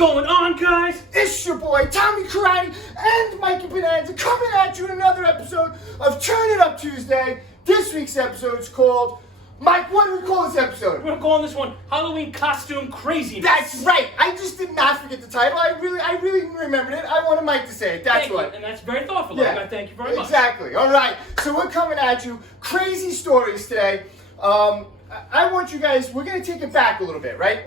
going on, guys? It's your boy Tommy Karate and Mikey Bonaza coming at you in another episode of Turn It Up Tuesday. This week's episode is called, Mike, what do we call this episode? We're calling this one Halloween Costume Craziness. That's right. I just did not forget the title. I really remembered it. I wanted Mike to say it. That's what. And that's very thoughtful. Yeah. I thank you very much. Exactly. All right. So we're coming at you crazy stories today. I want you guys, we're going to take it back a little bit, right?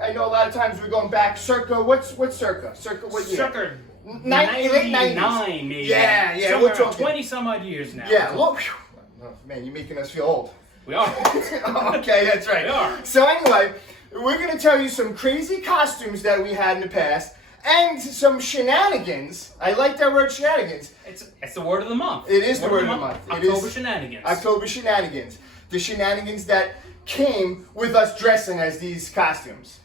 I know a lot of times we're going back circa, what's circa? Circa what year? Circa late 99, 90s. maybe. Yeah, Somewhere we're talking 20 some odd years now. Yeah, look. Oh, man, you're making us feel old. We are. Okay, that's right. We are. So anyway, we're going to tell you some crazy costumes that we had in the past and some shenanigans. I like that word, shenanigans. It's the word of the month. It is the word of the month. October shenanigans. October shenanigans. The shenanigans that came with us dressing as these costumes.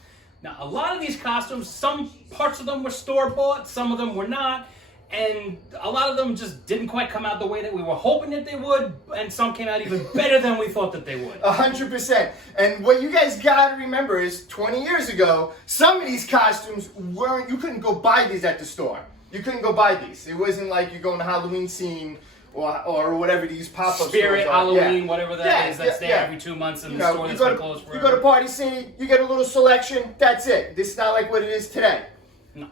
Now, a lot of these costumes, some parts of them were store-bought, some of them were not, and a lot of them just didn't quite come out the way that we were hoping that they would, and some came out even better than we thought that they would. 100%. And what you guys gotta remember is 20 years ago, some of these costumes you couldn't go buy these at the store. You couldn't go buy these. It wasn't like you're going to Halloween scene or whatever these pop-up Spirit, stores are. Halloween, Yeah. whatever that is, that's there yeah. every 2 months in You the know, store you that's go been to, closed forever. you go to Party City, you get a little selection, that's it. This is not like what it is today. No.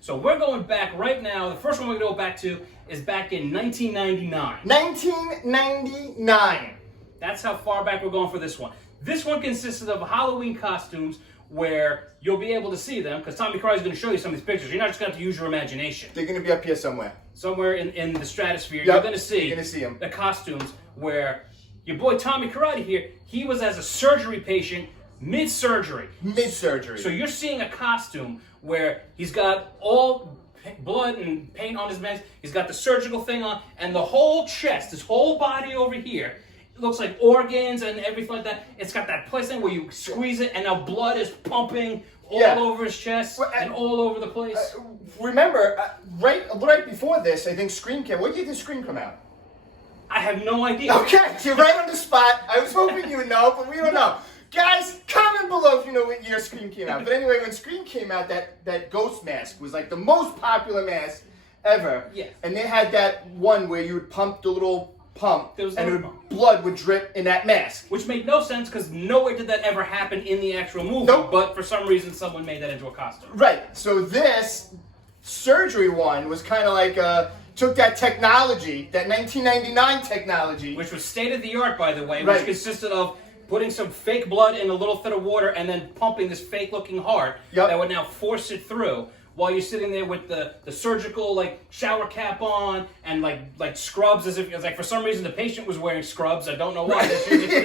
So we're going back right now. The first one we're going to go back to is back in 1999. 1999. That's how far back we're going for this one. This one consisted of Halloween costumes where you'll be able to see them, because Tommy Karate is going to show you some of these pictures. You're not just going to have to use your imagination. They're going to be up here somewhere. Somewhere in the stratosphere, Yep, you're going to see them. the costumes where your boy Tommy Karate here, he was as a surgery patient mid-surgery. Mid-surgery. So you're seeing a costume where he's got all blood and paint on his mask, he's got the surgical thing on, and the whole chest, his whole body over here, it looks like organs and everything like that. It's got that place thing where you squeeze it, and now blood is pumping all over his chest and all over the place. Remember, right before this, I think Scream came. What year did Scream come out? I have no idea. Okay, you're right on the spot. I was hoping you would know, but we don't know. Guys, comment below if you know what year Scream came out. But anyway, when Scream came out, that ghost mask was like the most popular mask ever. Yeah. And they had that one where you would pump the little pump, and blood would drip in that mask. Which made no sense, because nowhere did that ever happen in the actual movie. Nope. But for some reason, someone made that into a costume. Right. So this surgery one was kind of like took that technology, that 1999 technology, Which was state-of-the-art, by the way, Right. which consisted of putting some fake blood in a little fit of water and then pumping this fake-looking heart that would now force it through while you're sitting there with the surgical shower cap on and like scrubs, as if it's like for some reason the patient was wearing scrubs. I don't know why.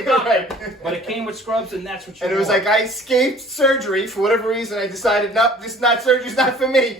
Right. But it came with scrubs, and that's what you And it was like, I escaped surgery. For whatever reason, I decided, nope, this is not surgery's not for me.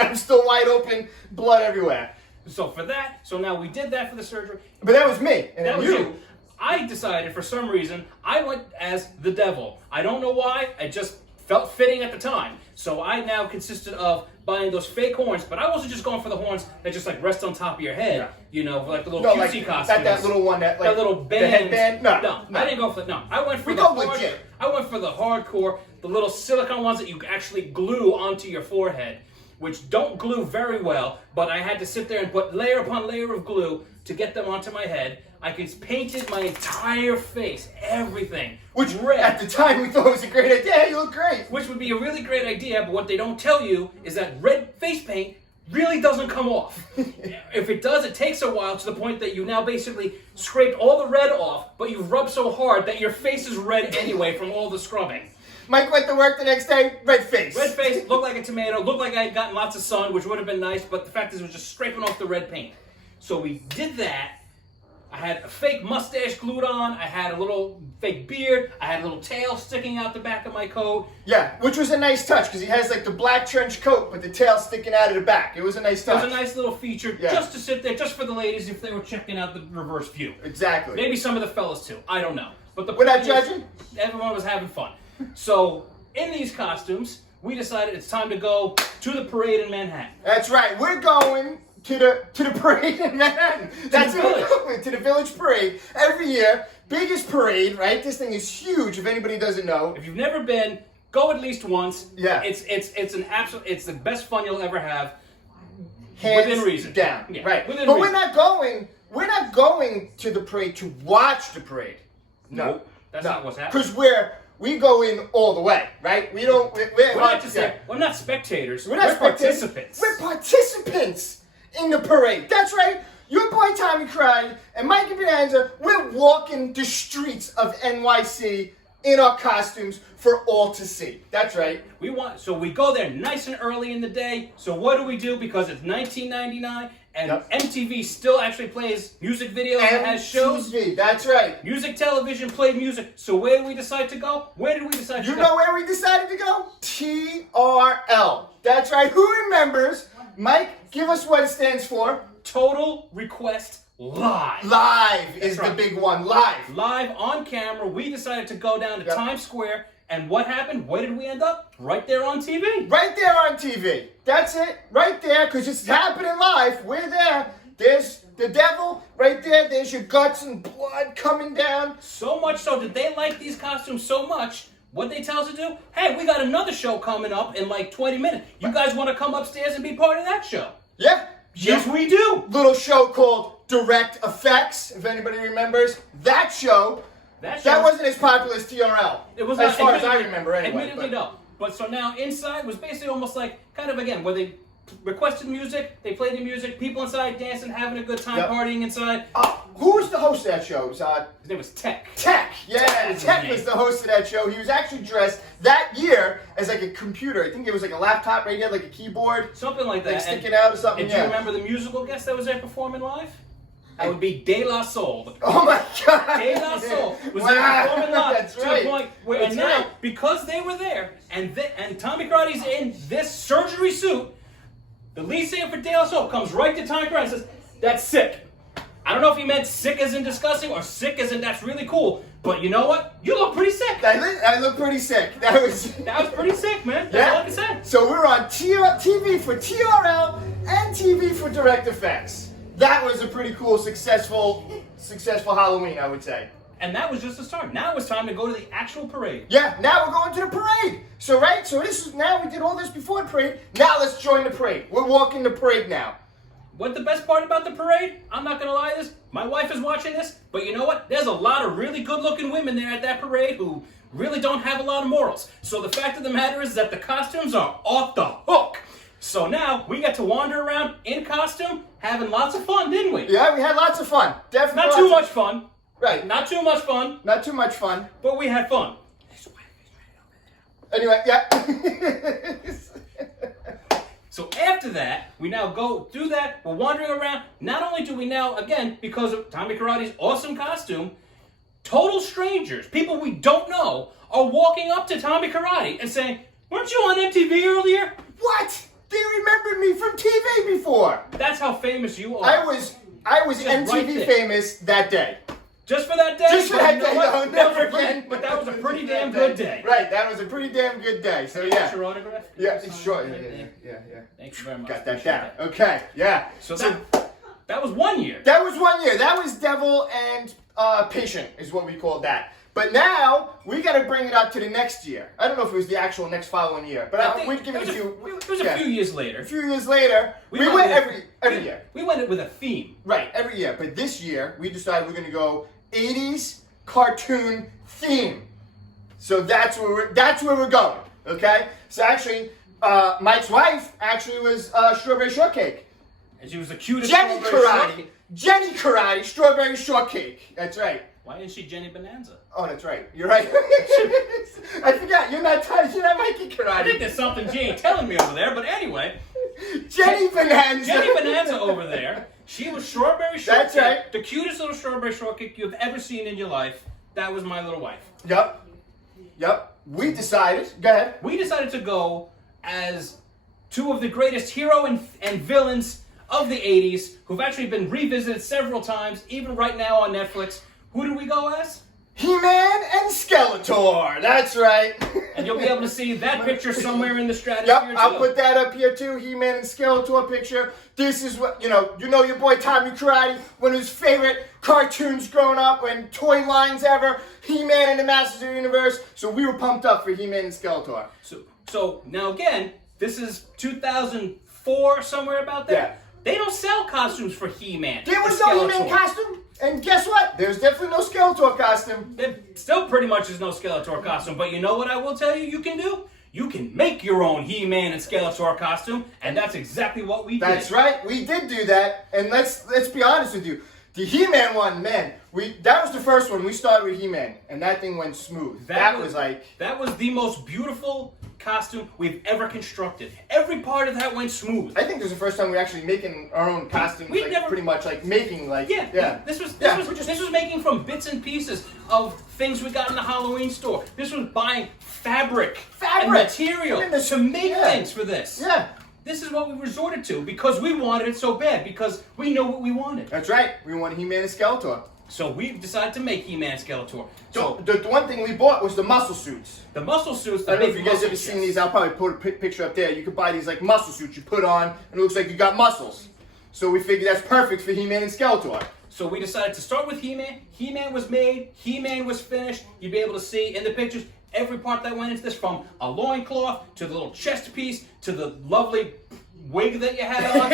I'm still wide open, blood everywhere. So for that, so now we did that for the surgery. But that was me. And That was you. you. I decided for some reason I went as the devil. I don't know why. I just felt fitting at the time. So I now consisted of buying those fake horns, but I wasn't just going for the horns that just rest on top of your head, you know, like the little cutesy costumes. Not that little one that that little band. The headband. No, I didn't go for that. No, I went for legit. I went for the hardcore, the little silicone ones that you actually glue onto your forehead, which don't glue very well, but I had to sit there and put layer upon layer of glue to get them onto my head. I painted my entire face, everything. Which, red. at the time, we thought was a great idea. Hey, you look great. Which would be a really great idea, but what they don't tell you is that red face paint really doesn't come off. If it does, it takes a while, to the point that you now basically scraped all the red off, but you rubbed so hard that your face is red anyway from all the scrubbing. Mike went to work the next day, red face. Red face, looked like a tomato, looked like I had gotten lots of sun, which would have been nice, but the fact is it was just scraping off the red paint. So we did that. I had a fake mustache glued on, I had a little fake beard, I had a little tail sticking out the back of my coat. Yeah, which was a nice touch, because he has like the black trench coat, but the tail sticking out of the back. It was a nice touch. It was a nice little feature, just to sit there, just for the ladies if they were checking out the reverse view. Exactly. Maybe some of the fellas too, I don't know. But we're not point is, judging. everyone was having fun. So, in these costumes, we decided it's time to go to the parade in Manhattan. That's right. We're going to the parade in Manhattan. That's the village. We're going to the village parade every year. Biggest parade, right? This thing is huge. If anybody doesn't know, If you've never been, Go at least once. Yeah. It's the best fun you'll ever have. Hands Within reason. down. Yeah, Right. within But reason. we're not going to the parade to watch the parade. No. Nope. That's not what's happening. Because we go in all the way, right? We're not spectators. We're not spectators. Participants. We're participants in the parade. That's right. Your boy Tommy Karate and Mikey Bonaza, we're walking the streets of NYC in our costumes for all to see. That's right. So we go there nice and early in the day. So what do? Because it's 1999 and MTV still actually plays music videos and has shows. That's right. Music television played music. So where do we decide to go? Where did we decide to go? You know where we decided to go? TRL. That's right. Who remembers? Mike, give us what it stands for. Total Request Live. Live is the big one. Live. Live on camera. We decided to go down to Times Square. And what happened? Where did we end up? Right there on TV. Right there on TV. That's it. Right there, because it's happening live. We're there. There's the devil right there. There's your guts and blood coming down. So much so that they like these costumes so much, what they tell us to do? Hey, we got another show coming up in like 20 minutes. You guys want to come upstairs and be part of that show? Yeah. Yes, we do. Little show called Direct Effects, if anybody remembers. That show wasn't as popular as TRL. It was as not, far as I remember anyway. Admittedly, no. But so now inside was basically almost like kind of again where they requested music, they played the music, people inside dancing, having a good time, partying inside. Who was the host of that show? His name was Tech. Tech, yeah, Tech was the host of that show. He was actually dressed that year as like a computer. I think it was like a laptop, right? He had like a keyboard, something like that, like sticking out or something. And do you remember the musical guest that was there performing live? That would be De La Soul. Oh my God! De La Soul was there performing live. That's right. To the point where, and now, because they were there, and Tommy Karate's in this surgery suit, the lead singer for De La Soul comes right to Tommy Karate and says, "That's sick." I don't know if he meant sick as in disgusting or sick as in that's really cool, but you know what? You look pretty sick. I look pretty sick. That was pretty sick, man. That's all I can say. So we're on TV for TRL and TV for Direct Effects. That was a pretty cool, successful Halloween, I would say. And that was just the start. Now it's time to go to the actual parade. Yeah, now we're going to the parade. So now we did all this before the parade. Now let's join the parade. We're walking the parade now. What the best part about the parade? I'm not going to lie to this. My wife is watching this, but you know what? There's a lot of really good-looking women there at that parade who really don't have a lot of morals. So the fact of the matter is that the costumes are off the hook. So now we get to wander around in costume, having lots of fun, didn't we? Yeah, we had lots of fun. Definitely. Not too much fun. Right. Not too much fun. Not too much fun. But we had fun. Anyway, yeah. So after that, we now go through that. We're wandering around. Not only do we now, again, because of Tommy Karate's awesome costume, total strangers, people we don't know, are walking up to Tommy Karate and saying, "Weren't you on MTV earlier?" What? They remembered me from TV before. That's how famous you are. I was MTV famous that day. Just for that day? Just for that day, no, never again. But that was a pretty damn good day. Right, that was a pretty damn good day. So yeah. Your autograph? Yeah, it's short. Yeah. Thank you very much. Got that down. Okay, yeah. So that was 1 year. That was 1 year. That was Devil and Patient is what we called that. But now we got to bring it up to the next year. I don't know if it was the actual next following year, but we'd give it a few. It was a few years later. A few years later, we went every year. We went with a theme. Right, every year. But this year, we decided we're going to go 80s cartoon theme. So that's where we're going. Okay. So actually, Mike's wife actually was Strawberry Shortcake. And she was the cutest. Jenny Karate, Strawberry Shortcake. That's right. Why isn't she Jenny Bonanza? Oh, that's right. You're right. I forgot. You're not Mikey Karate. I think there's something she ain't telling me over there. But anyway, Jenny Bonanza. Jenny Bonanza over there. She was Strawberry Shortcake. That's right. The cutest little Strawberry Shortcake you've ever seen in your life. That was my little wife. Yep. We decided. Go ahead. We decided to go as two of the greatest hero and villains of the 80s who've actually been revisited several times, even right now on Netflix. Who do we go as? He-Man and Skeletor. That's right. And you'll be able to see that picture somewhere in the stratosphere Yep, too. I'll put that up here too. He-Man and Skeletor picture. This is what, you know your boy Tommy Karate, one of his favorite cartoons growing up and toy lines ever, He-Man and the Masters of the Universe. So we were pumped up for He-Man and Skeletor. So now again, this is 2004, somewhere about there. Yeah. They don't sell costumes for He-Man. There was or no He-Man Skeletor. costume, and guess what? There's definitely no Skeletor costume. There still pretty much is no Skeletor costume, but you know what I will tell you can do? You can make your own He-Man and Skeletor costume, and that's exactly what we did. That's right, we did do that, and let's be honest with you. The He-Man one, man, that was the first one. We started with He-Man, and that thing went smooth. That was the most beautiful costume we've ever constructed. Every part of that went smooth. I think this is the first time we're actually making our own costumes. Pretty much making This was making from bits and pieces of things we got in the Halloween store. This was buying fabric and material to make things for this. Yeah. This is what we resorted to because we wanted it so bad, because we know what we wanted. That's right. We wanted He-Man and Skeletor. So we decided to make He-Man and Skeletor. So the one thing we bought was the muscle suits. The muscle suits. I don't know if you guys ever seen these. I'll probably put a picture up there. You could buy these muscle suits you put on, and it looks like you got muscles. So we figured that's perfect for He-Man and Skeletor. So we decided to start with He-Man. He-Man was made. He-Man was finished. You'd be able to see in the pictures every part that went into this, from a loincloth to the little chest piece to the lovely wig that you had on.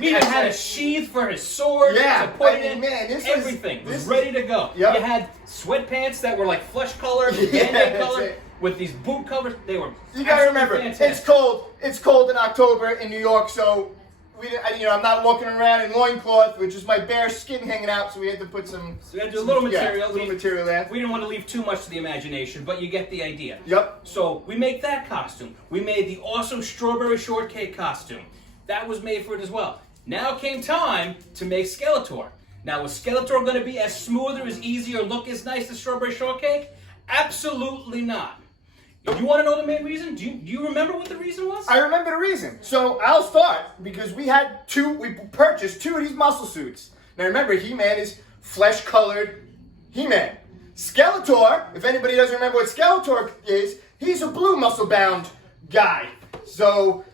We even had a sheath for his sword to put in. Man, everything was ready to go. Yep. You had sweatpants that were like flesh colored, band-aid colored, with these boot covers. They were. You gotta remember, it's cold. It's cold in October in New York, so I'm not walking around in loincloth, which is my bare skin hanging out. So we had to put some. So we had to do a little material. Material there. We didn't want to leave too much to the imagination, but you get the idea. Yep. So we make that costume. We made the awesome strawberry shortcake costume. That was made for it as well. Now came time to make Skeletor. Now, was Skeletor going to be as smooth or as easy or look as nice as strawberry shortcake? Absolutely not. You want to know the main reason? Do you remember what the reason was? I remember the reason. So I'll start because we purchased two of these muscle suits. Now remember, He-Man is flesh-colored He-Man. Skeletor, if anybody doesn't remember what Skeletor is, he's a blue muscle-bound guy. So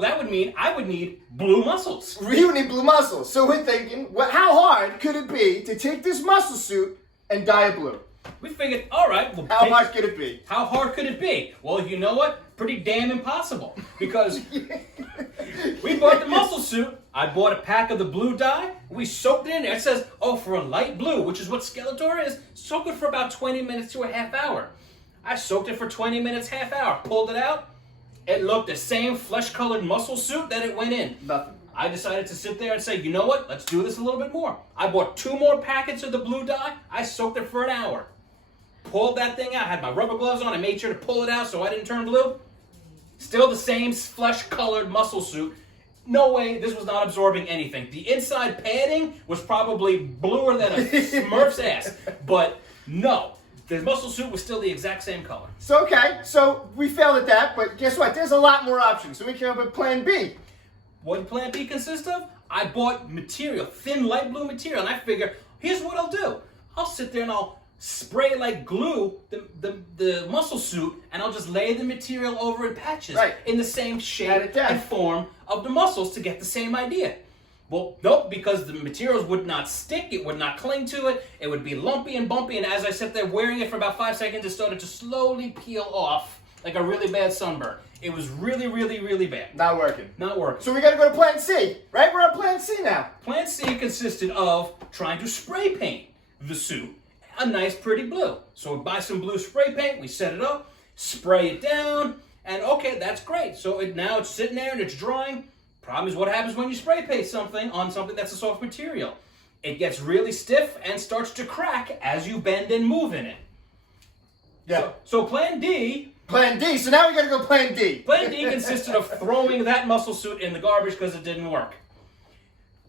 that would mean I would need blue muscles. We would need blue muscles. So we're thinking, how hard could it be to take this muscle suit and dye it blue? We figured, all right. Well, how hard could it be? How hard could it be? Well, you know what? Pretty damn impossible. Because we bought the muscle suit. I bought a pack of the blue dye. We soaked it in there. It says, for a light blue, which is what Skeletor is, soak it for about 20 minutes to a half hour. I soaked it for 20 minutes, half hour. Pulled it out. It looked the same flesh-colored muscle suit that it went in. Nothing. I decided to sit there and say, you know what? Let's do this a little bit more. I bought 2 more packets of the blue dye. I soaked it for an hour. Pulled that thing out. I had my rubber gloves on. I made sure to pull it out so I didn't turn blue. Still the same flesh-colored muscle suit. No way, this was not absorbing anything. The inside padding was probably bluer than a Smurf's ass. But no, the muscle suit was still the exact same color. So we failed at that, but guess what? There's a lot more options. So we came up with Plan B. What did Plan B consist of? I bought material, thin light blue material, and I figure, here's what I'll do. I'll sit there and I'll spray like glue the muscle suit, and I'll just lay the material over in patches in the same shape and form of the muscles to get the same idea. Well, nope, because the materials would not stick, it would not cling to it, it would be lumpy and bumpy, and as I sat there wearing it for about 5 seconds, it started to slowly peel off like a really bad sunburn. It was really, really, really bad. Not working. Not working. So we gotta go to Plan C, right? We're on Plan C now. Plan C consisted of trying to spray paint the suit a nice pretty blue. So we buy some blue spray paint, we set it up, spray it down, and okay, that's great. So now it's sitting there and it's drying. Problem is, what happens when you spray paint something on something that's a soft material? It gets really stiff and starts to crack as you bend and move in it. Yeah. So Plan D. Plan D. So now we gotta go Plan D. Plan D consisted of throwing that muscle suit in the garbage because it didn't work.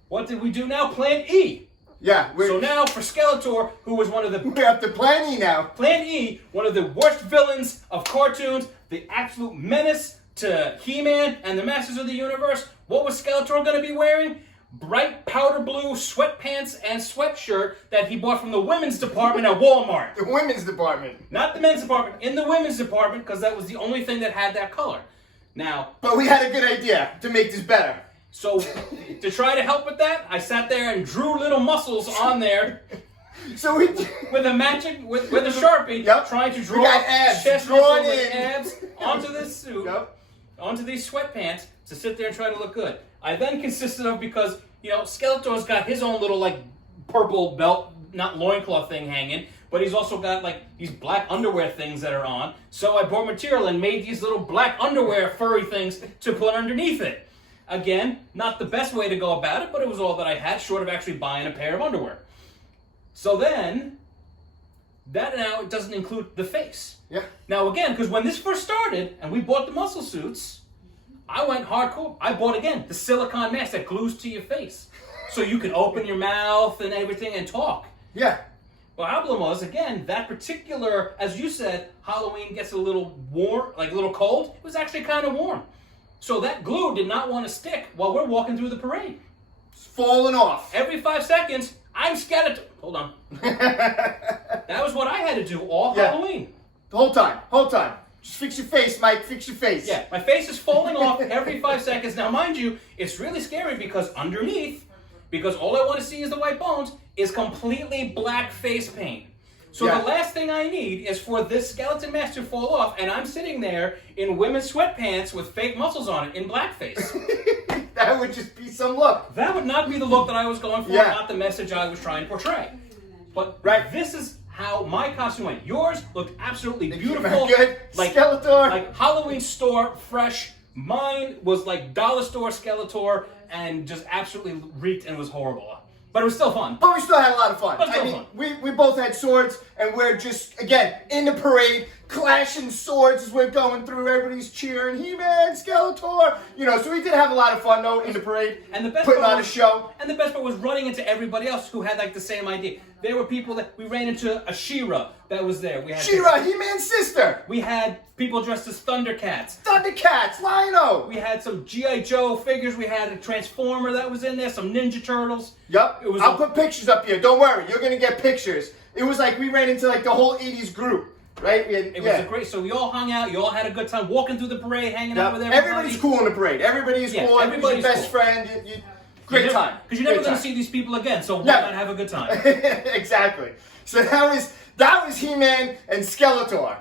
What did we do now? Plan E. Yeah. So now for Skeletor, who was one of the... We're up to Plan E now. Plan E, one of the worst villains of cartoons, the absolute menace to He-Man and the Masters of the Universe. What was Skeletor going to be wearing? bright powder blue sweatpants and sweatshirt that he bought from the women's department at Walmart. The women's department. Not the men's department, in the women's department, because that was the only thing that had that color. Now, but we had a good idea to make this better. So, to try to help with that, I sat there and drew little muscles on there. So we with a magic, with a Sharpie, trying to draw abs, chest muscles and abs onto this suit, onto these sweatpants to sit there and try to look good. I then consisted of, because, you know, Skeletor's got his own little, like, purple belt, not loincloth thing hanging, but he's also got, like, these black underwear things that are on. So I bought material and made these little black underwear furry things to put underneath it. Again, not the best way to go about it, but it was all that I had, short of actually buying a pair of underwear. So then, that now it doesn't include the face. Yeah. Now again, because when this first started, and we bought the muscle suits, I went hardcore. I bought, again, the silicone mask that glues to your face. So you can open your mouth and everything and talk. Yeah. The problem was, again, that particular, as you said, Halloween gets a little warm, like a little cold. It was actually kind of warm. So that glue did not want to stick while we're walking through the parade. It's falling off. Every 5 seconds, I'm Skeletor. Hold on. That was what I had to do all Halloween. The whole time. Just fix your face, Mike. Fix your face. Yeah, my face is falling off every 5 seconds. Now, mind you, it's really scary because underneath, because all I want to see is the white bones, is completely black face paint. So the last thing I need is for this skeleton mask to fall off, and I'm sitting there in women's sweatpants with fake muscles on it in blackface. That would just be some look. That would not be the look that I was going for, not the message I was trying to portray. But this is how my costume went. Yours looked absolutely beautiful. Good. Like Skeletor. Like Halloween store, fresh. Mine was like dollar store Skeletor and just absolutely reeked and was horrible. But it was still fun. But we still had a lot of fun. I mean, we both had swords, and we're just, again, in the parade, clashing swords as we're going through. Everybody's cheering, He-Man, Skeletor. You know, so we did have a lot of fun, though, in the parade, and the best putting on a show. And the best part was running into everybody else who had, like, the same idea. There were people that, we ran into a She-Ra that was there. We had She-Ra, He-Man's sister. We had people dressed as Thundercats. Thundercats, Lion-O. We had some G.I. Joe figures. We had a Transformer that was in there, some Ninja Turtles. Yep. I'll put pictures up here. Don't worry. You're going to get pictures. It was like we ran into like the whole 80s group, right? It was a great, so we all hung out. You all had a good time walking through the parade, hanging out with everybody. Everybody's cool in the parade. Everybody's cool. Everybody's your best friend. Great time. Because you're never going to see these people again, so why not have a good time? Exactly. So that was He-Man and Skeletor.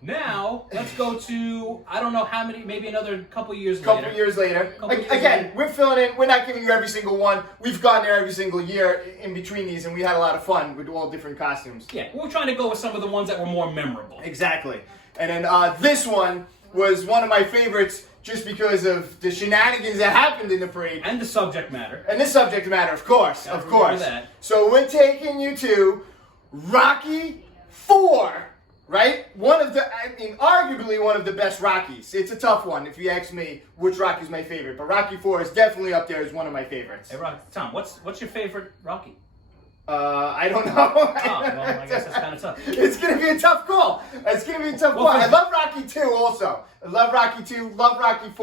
Now, let's go to, I don't know how many, maybe another couple years later. Again, we're filling in. We're not giving you every single one. We've gone there every single year in between these, and we had a lot of fun with all different costumes. Yeah, we're trying to go with some of the ones that were more memorable. Exactly. And then this one was one of my favorites just because of the shenanigans that happened in the parade. And the subject matter. And the subject matter, of course. Of course. That. So we're taking you to Rocky IV. Right? Arguably one of the best Rockies. It's a tough one if you ask me which Rocky's my favorite. But Rocky IV is definitely up there as one of my favorites. Hey, Tom, what's your favorite Rocky? I don't know. Well, I guess that's kind of tough. It's going to be a tough call. I love Rocky II also. I love Rocky II, love Rocky IV.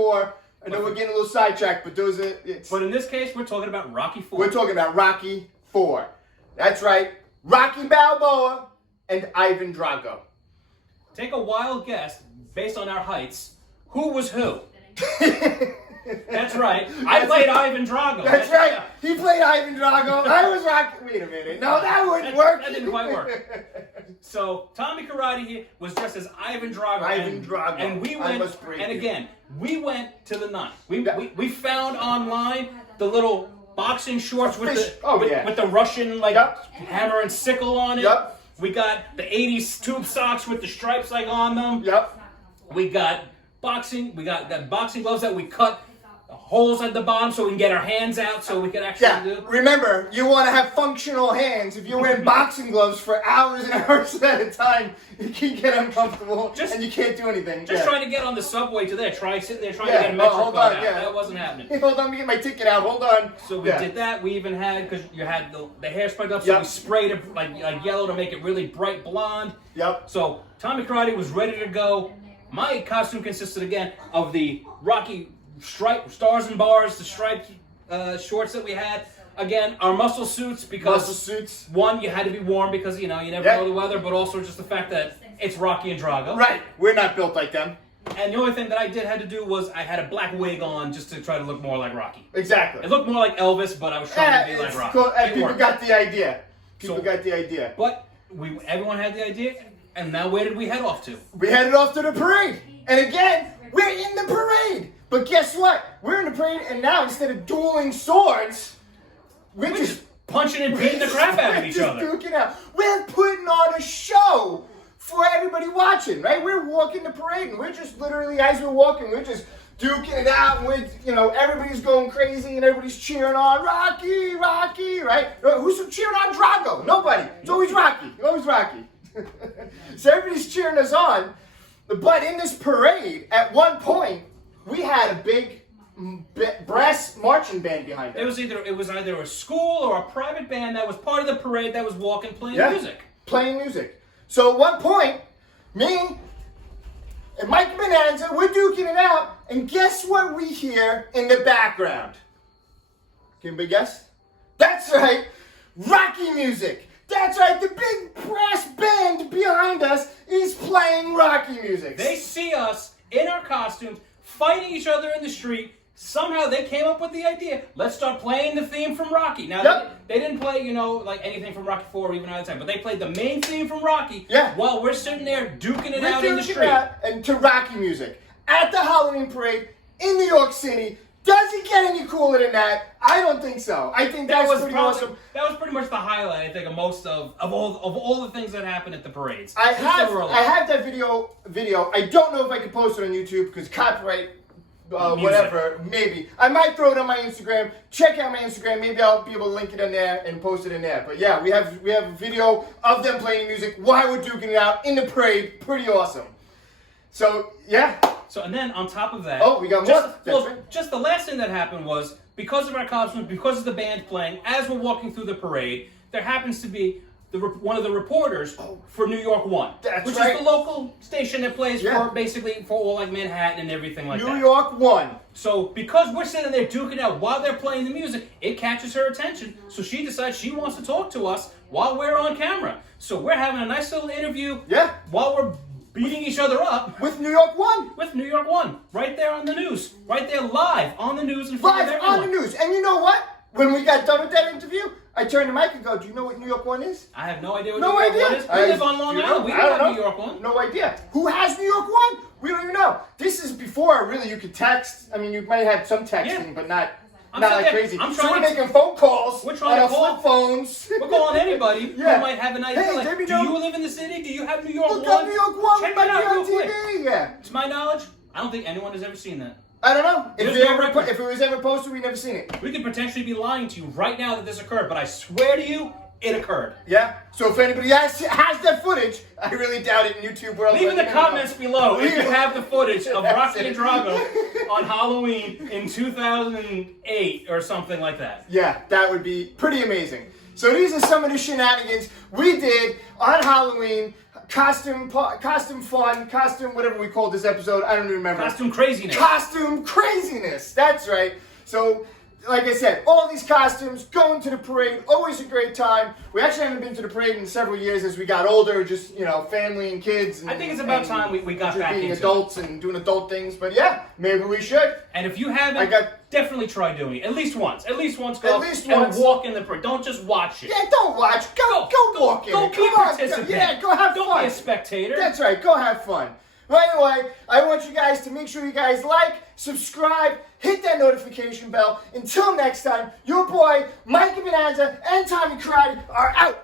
I know we're getting a little sidetracked, but those are... But in this case, we're talking about Rocky IV. We're talking about Rocky IV. That's right. Rocky Balboa and Ivan Drago. Take a wild guess, based on our heights, who was who? That's right. I played Ivan Drago. That's right. He played Ivan Drago. I was Rocky. Wait a minute. No, that wouldn't work. That didn't quite work. So Tommy Karate here was dressed as Ivan Drago. Drago. And we went. And again, we went to the nine. We found online the little boxing shorts with the Russian hammer and sickle on it. Yep. We got the 80s tube socks with the stripes on them. Yep. We got boxing. We got boxing gloves that we cut holes at the bottom so we can get our hands out so we can actually do. Remember, you want to have functional hands. If you're wearing boxing gloves for hours and hours at a time, you can get uncomfortable and you can't do anything. Just trying to get on the subway to there. Sitting there trying to get a Metro card out. That wasn't happening. Hey, hold on, let me get my ticket out. Hold on. So we did that. We even had, because you had the hair sprayed up, so we sprayed it like yellow to make it really bright blonde. Yep. So Tommy Karate was ready to go. My costume consisted again of the Rocky stripe, stars and bars, the striped shorts that we had. Again, our muscle suits because one, you had to be warm because you never know the weather, but also just the fact that it's Rocky and Drago. Right, we're not built like them. And the only thing that I had to do was I had a black wig on just to try to look more like Rocky. Exactly. It looked more like Elvis, but I was trying to be like Rocky. Cool. People got the idea. Got the idea. But everyone had the idea, and now where did we head off to? We headed off to the parade. And again, we're in the parade. But guess what? We're in the parade, and now instead of dueling swords, we're just punching and beating the crap out of each other. Duking out. We're putting on a show for everybody watching, right? We're walking the parade, and we're just literally, as we're walking, we're just duking it out, and we're, everybody's going crazy, and everybody's cheering on Rocky, Rocky, right? Who's cheering on Drago? Nobody. It's always Rocky. Always Rocky. So everybody's cheering us on. But in this parade, at one point, we had a big brass marching band behind us. It was either a school or a private band that was part of the parade that was walking, playing music. Playing music. So at one point, me and Mikey Bonaza, we're duking it out, and guess what we hear in the background? Can anybody guess? That's right, Rocky music. That's right, the big brass band behind us is playing Rocky music. They see us in our costumes, fighting each other in the street. Somehow they came up with the idea, let's start playing the theme from Rocky. Now, they didn't play, like anything from Rocky 4 or even another time, but they played the main theme from Rocky while we're sitting there duking it out in the street. And to Rocky music. At the Halloween parade in New York City. Does it get any cooler than that? I don't think so. I think that was pretty awesome. That was pretty much the highlight, I think, of most of all the things that happened at the parades. I have that video. I don't know if I can post it on YouTube because copyright, whatever, maybe. I might throw it on my Instagram. Check out my Instagram. Maybe I'll be able to link it in there and post it in there. But yeah, we have a video of them playing music while we're duking it out in the parade. Pretty awesome. So yeah. So, and then on top of that... Oh, we got more. Just the last thing that happened was, because of our costumes, because of the band playing, as we're walking through the parade, there happens to be one of the reporters for New York 1. Which is the local station that plays for all like Manhattan and everything like that. New York 1. So, because we're sitting there duking out while they're playing the music, it catches her attention. So she decides she wants to talk to us while we're on camera. So we're having a nice little interview while we're beating each other up. With New York 1. With New York 1. Right there on the news. Right there live on the news in front of everyone. Live on the news. And you know what? When we got done with that interview, I turned to Mike and go, do you know what New York 1 is? I have no idea what New York 1 is. We live on Long Island. We don't have New York 1. No idea. Who has New York 1? We don't even know. This is before, really, you could text. I mean, you might have some texting, but not like crazy. So we're making phone calls. We're trying to call flip phones. We're calling anybody who might have an idea. Hey, do you live in the city? Do you have New York 1? Look up New York 1. Check it out real quick. Yeah. To my knowledge, I don't think anyone has ever seen that. I don't know. If it was ever posted, we've never seen it. We could potentially be lying to you right now that this occurred, but I swear to you, it occurred. Yeah? So if anybody has that footage, I really doubt it in YouTube world. Leave in the comments below if you have the footage of Rocky and Drago on Halloween in 2008 or something like that. Yeah, that would be pretty amazing. So these are some of the shenanigans we did on Halloween. Costume fun, whatever we called this episode, I don't even remember. Costume craziness. Costume craziness, that's right. So, like I said, all these costumes, going to the parade, always a great time. We actually haven't been to the parade in several years as we got older, just, family and kids. And, I think it's about time we got back into being adults and doing adult things, but yeah, maybe we should. And if you haven't, definitely try doing it. At least once. Go and walk in the parade. Don't just watch it. Yeah, don't watch. Go walk in it. Go be a participant. Go have fun. Don't be a spectator. That's right. Go have fun. Well, anyway, I want you guys to make sure you guys like, subscribe, hit that notification bell. Until next time, your boy, Mikey Bonaza and Tommy Karate are out.